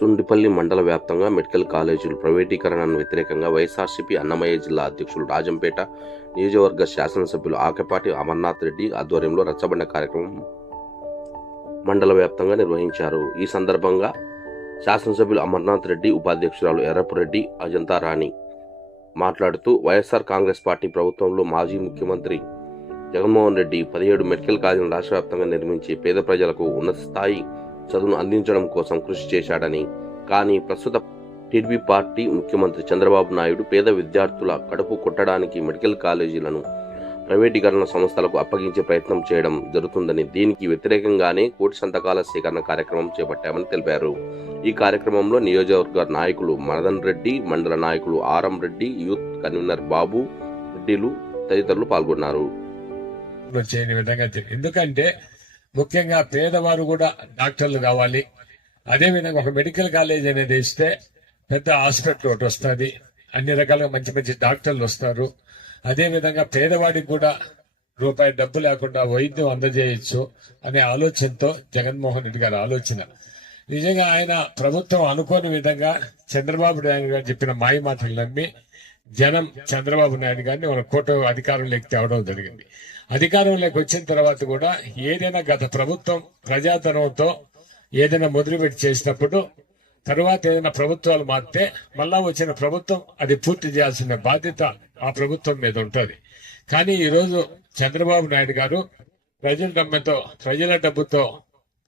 తుండిపల్లి మండల వ్యాప్తంగా మెడికల్ కాలేజీలు ప్రైవేటీకరణను వ్యతిరేకంగా వైఎస్ఆర్సీపీ అన్నమయ్య జిల్లా అధ్యక్షులు రాజంపేట నియోజకవర్గ శాసనసభ్యులు ఆకపాటి అమర్నాథ్ రెడ్డి ఆధ్వర్యంలో రచ్చబండ కార్యక్రమం మండల వ్యాప్తంగా నిర్వహించారు. ఈ సందర్భంగా శాసనసభ్యులు అమర్నాథ్ రెడ్డి ఉపాధ్యక్షురాలు ఎర్రపురెడ్డి అజంతా రాణి మాట్లాడుతూ వైఎస్ఆర్ కాంగ్రెస్ పార్టీ ప్రభుత్వంలో మాజీ ముఖ్యమంత్రి జగన్మోహన్ రెడ్డి పదిహేడు మెడికల్ కాలేజీలను రాష్ట్ర వ్యాప్తంగా నిర్మించి పేద ప్రజలకు ఉన్నత స్థాయి చదువును అందించడం కోసం కృషి చేశాడని కానీ ప్రస్తుత టీడీపీ పార్టీ ముఖ్యమంత్రి చంద్రబాబు నాయుడు పేద విద్యార్థుల కడుపు కొట్టడానికి మెడికల్ కాలేజీలను ప్రైవేటీకరణ సంస్థలకు అప్పగించే ప్రయత్నం చేయడం జరుగుతుందని దీనికి వ్యతిరేకంగానే కోటి సంతకాల సేకరణ కార్యక్రమం చేపట్టామని తెలిపారు. ఈ కార్యక్రమంలో నియోజకవర్గ నాయకులు మదన్ రెడ్డి మండల నాయకులు ఆరం రెడ్డి యూత్ కన్వీనర్ బాబు రెడ్డిలు తదితరులు పాల్గొన్నారు. ఎందుకంటే ముఖ్యంగా పేదవారు కూడా డాక్టర్లు కావాలి. అదే విధంగా ఒక మెడికల్ కాలేజ్ అనేది ఇస్తే పెద్ద హాస్పిటల్ ఒకటి వస్తుంది. అన్ని రకాలుగా మంచి మంచి డాక్టర్లు వస్తారు. అదేవిధంగా పేదవాడికి కూడా రూపాయి డబ్బు లేకుండా వైద్యం అందజేయచ్చు అనే ఆలోచనతో జగన్మోహన్ రెడ్డి గారి ఆలోచన. నిజంగా ఆయన ప్రభుత్వం అనుకోని విధంగా చంద్రబాబు నాయుడు గారు చెప్పిన మాయ మాటలు నమ్మి జనం చంద్రబాబు నాయుడు గారిని మన కోట అధికారంలోకి తేవడం జరిగింది. అధికారంలోకి వచ్చిన తర్వాత కూడా ఏదైనా గత ప్రభుత్వం ప్రజాధనంతో ఏదైనా మొదలుపెట్టి చేసినప్పుడు తర్వాత ఏదైనా ప్రభుత్వాలు మారితే మళ్ళా వచ్చిన ప్రభుత్వం అది పూర్తి చేయాల్సిన బాధ్యత ఆ ప్రభుత్వం మీద ఉంటుంది. కానీ ఈరోజు చంద్రబాబు నాయుడు గారు ప్రజల డబ్బుతో ప్రజల డబ్బుతో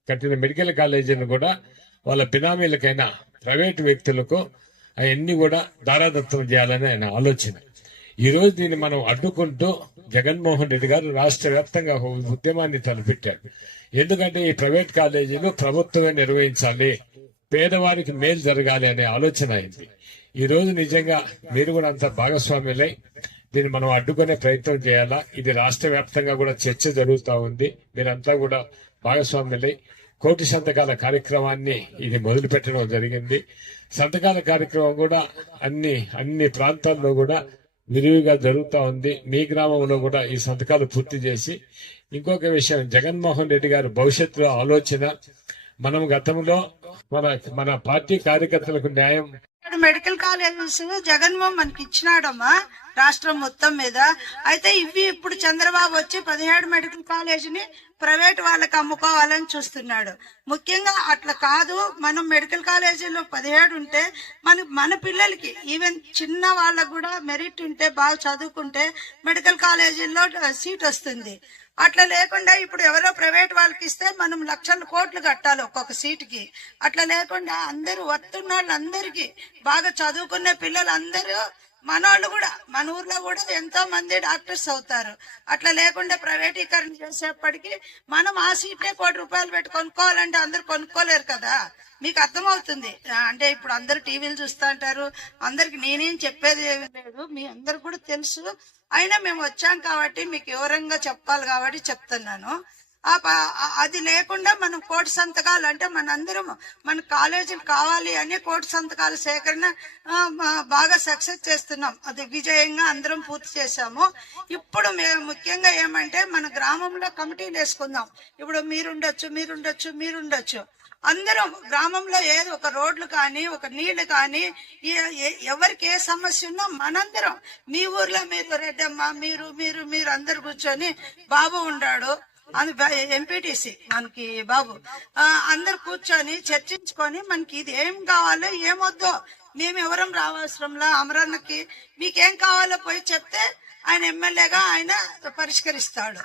కట్టిన మెడికల్ కాలేజీని కూడా వాళ్ళ బినామీలకైనా ప్రైవేటు వ్యక్తులకు అవన్నీ కూడా దారాదత్తం చేయాలని ఆయన ఆలోచన. ఈరోజు దీన్ని మనం అడ్డుకుంటూ జగన్మోహన్ రెడ్డి గారు రాష్ట్ర వ్యాప్తంగా ఉద్యమాన్ని తలపెట్టారు. ఎందుకంటే ఈ ప్రైవేట్ కాలేజీలు ప్రభుత్వమే నిర్వహించాలి పేదవారికి మేలు జరగాలి అనే ఆలోచన అయింది. ఈ రోజు నిజంగా మీరు కూడా అంత భాగస్వామ్యులై దీన్ని మనం అడ్డుకునే ప్రయత్నం చేయాలా? ఇది రాష్ట్ర వ్యాప్తంగా కూడా చర్చ జరుగుతా ఉంది. మీరంతా కూడా భాగస్వామ్యులై కోటి సంతకాల కార్యక్రమాన్ని ఇది మొదలు పెట్టడం జరిగింది. సంతకాల కార్యక్రమం కూడా అన్ని అన్ని ప్రాంతాల్లో కూడా విరివిగా జరుగుతూ ఉంది. మీ గ్రామంలో కూడా ఈ సంతకాలు పూర్తి చేసి ఇంకొక విషయం జగన్మోహన్ రెడ్డి గారు భవిష్యత్తులో ఆలోచన మనం గతంలో మన మన పార్టీ కార్యకర్తలకు న్యాయం మెడికల్ కాలేజెస్ జగన్మోహన్ మనకి ఇచ్చినాడమ్మా. రాష్ట్రం మొత్తం మీద. అయితే ఇవి ఇప్పుడు చంద్రబాబు వచ్చి పదిహేడు మెడికల్ కాలేజీని ప్రైవేట్ వాళ్ళకి అమ్ముకోవాలని చూస్తున్నాడు. ముఖ్యంగా అట్లా కాదు మనం మెడికల్ కాలేజీలో పదిహేడు ఉంటే మన మన పిల్లలకి ఈవెన్ చిన్న వాళ్ళకు కూడా మెరిట్ ఉంటే బాగా చదువుకుంటే మెడికల్ కాలేజీల్లో సీట్ వస్తుంది. అట్లా లేకుండా ఇప్పుడు ఎవరో ప్రైవేట్ వాళ్ళకి ఇస్తే మనం లక్షల కోట్లు కట్టాలి ఒక్కొక్క సీటుకి. అట్లా లేకుండా అందరూ వస్తున్న వాళ్ళందరికీ బాగా చదువుకునే పిల్లలందరూ మనోళ్ళు కూడా మన ఊర్లో కూడా ఎంతో మంది డాక్టర్స్ అవుతారు. అట్లా లేకుండా ప్రైవేటీకరణ చేసేప్పటికి మనం ఆ సీట్లే కోటి రూపాయలు పెట్టి కొనుక్కోవాలంటే అందరు కొనుక్కోలేరు కదా. మీకు అర్థమవుతుంది. అంటే ఇప్పుడు అందరు టీవీలు చూస్తూ ఉంటారు అందరికి నేనేం చెప్పేది లేదు. మీ అందరు కూడా తెలుసు. అయినా మేము వచ్చాం కాబట్టి మీకు వివరంగా చెప్పాలి కాబట్టి చెప్తున్నాను. అది లేకుండా మనం కోటి సంతకాలు అంటే మనందరం మన కాలేజీలు కావాలి అని కోటి సంతకాల సేకరణ బాగా సక్సెస్ చేస్తున్నాం. అది విజయంగా అందరం పూర్తి చేశాము. ఇప్పుడు మేము ముఖ్యంగా ఏమంటే మన గ్రామంలో కమిటీలు వేసుకుందాం. ఇప్పుడు మీరుండొచ్చు మీరుండొచ్చు మీరుండొచ్చు. అందరం గ్రామంలో ఏదో ఒక రోడ్లు కానీ ఒక నీళ్ళు కానీ ఎవరికి ఏ సమస్య ఉన్నా మనందరం మీ ఊర్లో మీరు రెడ్డమ్మ మీరు మీరు మీరు అందరు కూర్చొని బాబు ఉండాడు. అది ఎంపీటీసీ మనకి బాబు. అందరు కూర్చొని చర్చించుకొని మనకి ఇది ఏం కావాలో ఏమొద్దో మేము ఎవరం రావాల్సరంలా అమరన్నకి మీకేం కావాలో పోయి చెప్తే ఆయన ఎమ్మెల్యేగా ఆయన పరిష్కరిస్తాడు.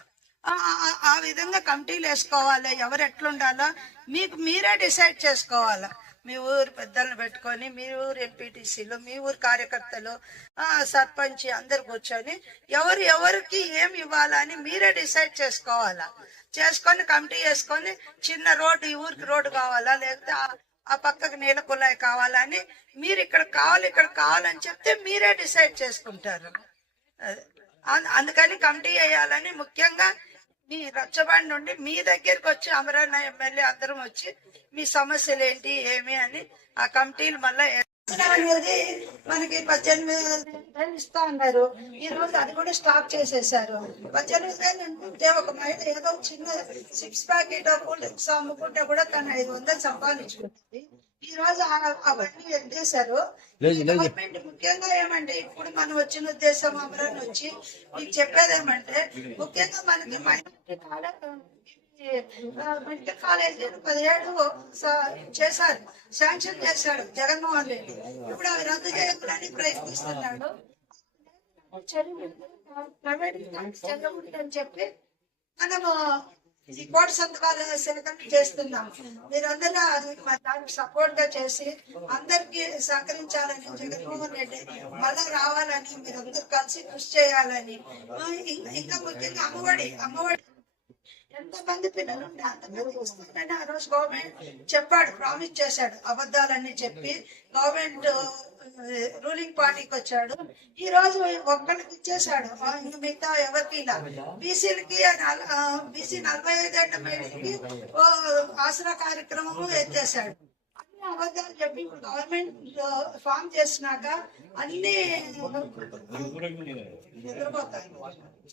ఆ- ఆ విధంగా కమిటీలు వేసుకోవాలి ఎవరు ఎట్లుండాలో మీకు మీరే డిసైడ్ చేసుకోవాలి. మీ ఊరు పెద్దలను పెట్టుకొని మీ ఊరు ఎంపీటీసీలు మీ ఊరు కార్యకర్తలు సర్పంచ్ అందరు కూర్చొని ఎవరు ఎవరికి ఏం ఇవ్వాలని మీరే డిసైడ్ చేసుకోవాలా? చేసుకొని కమిటీ చేసుకొని చిన్న రోడ్డు ఈ ఊరికి రోడ్డు కావాలా? లేకపోతే ఆ- పక్కకు నీళ్ళ కుళాయి కావాలని మీరు ఇక్కడ కావాలి ఇక్కడ కావాలని చెప్తే మీరే డిసైడ్ చేసుకుంటారు. అందుకని కమిటీ వేయాలని ముఖ్యంగా మీ రచ్చబండి నుండి మీ దగ్గరికి వచ్చి అమరన్న ఎమ్మెల్యే అందరం వచ్చి మీ సమస్యలు ఏంటి ఏమి? అని ఆ కమిటీలు మళ్ళీ అనేది మనకి పద్దెనిమిది వేలు ఇస్తా ఉన్నారు. ఈ రోజు అది కూడా స్టాప్ చేసేసారు. పద్దెనిమిది వేలు ఉంటుంటే ఒక మహిళ ఏదో చిన్న సిక్స్ ప్యాకెట్ అమ్ముకుంటే కూడా తను ఐదు వందలు సంపాదించుకుంటుంది. ఈ రోజు ఆ- అవన్నీ లేదు. గవర్నమెంట్ ముఖ్యంగా ఏమంటే ఇప్పుడు మనం వచ్చిన ఉద్దేశం అమరాన్ని వచ్చి మీకు చెప్పేదేమంటే ముఖ్యంగా మనకి మైనారిటీ మెడికల్ కాలేజ్ పదిహేడు చేశారు శాంక్షన్ చేశాడు జగన్మోహన్ రెడ్డి. ఇప్పుడు అవి రద్దు చేయాలని ప్రయత్నిస్తున్నాడు. ప్రైవేట్ చెల్లకూడదని చెప్పి మనము ఈ కోటి సంతకాల సేకరణ చేస్తున్నాం మీరందరూ అది దానికి సపోర్ట్గా చేసి అందరికి సహకరించాలని జగన్మోహన్ రెడ్డి మళ్ళా రావాలని మీరందరూ కలిసి కృషి చేయాలని. ఇంకా ముఖ్యంగా అమ్మఒడి అమ్మఒడి. ఎంతమంది పిల్లలు ఉంటే అంతమంది ఇస్తారని ఆ రోజు గవర్నమెంట్ చెప్పాడు ప్రామిస్ చేశాడు. అబద్ధాలన్నీ చెప్పి గవర్నమెంట్ రూలింగ్ పార్టీకి వచ్చాడు. ఈ రోజు ఒక్కడికి ఇంక మిగతా ఎవరికి ఇలా? బీసీలకి బీసీ నలభై ఐదేళ్ళ మేడకి ఓ ఆసరా కార్యక్రమము ఎత్తేసాడు అన్ని అబద్ధాలు చెప్పి గవర్నమెంట్ ఫామ్ చేసినాక అన్ని నిద్రపోతాయి.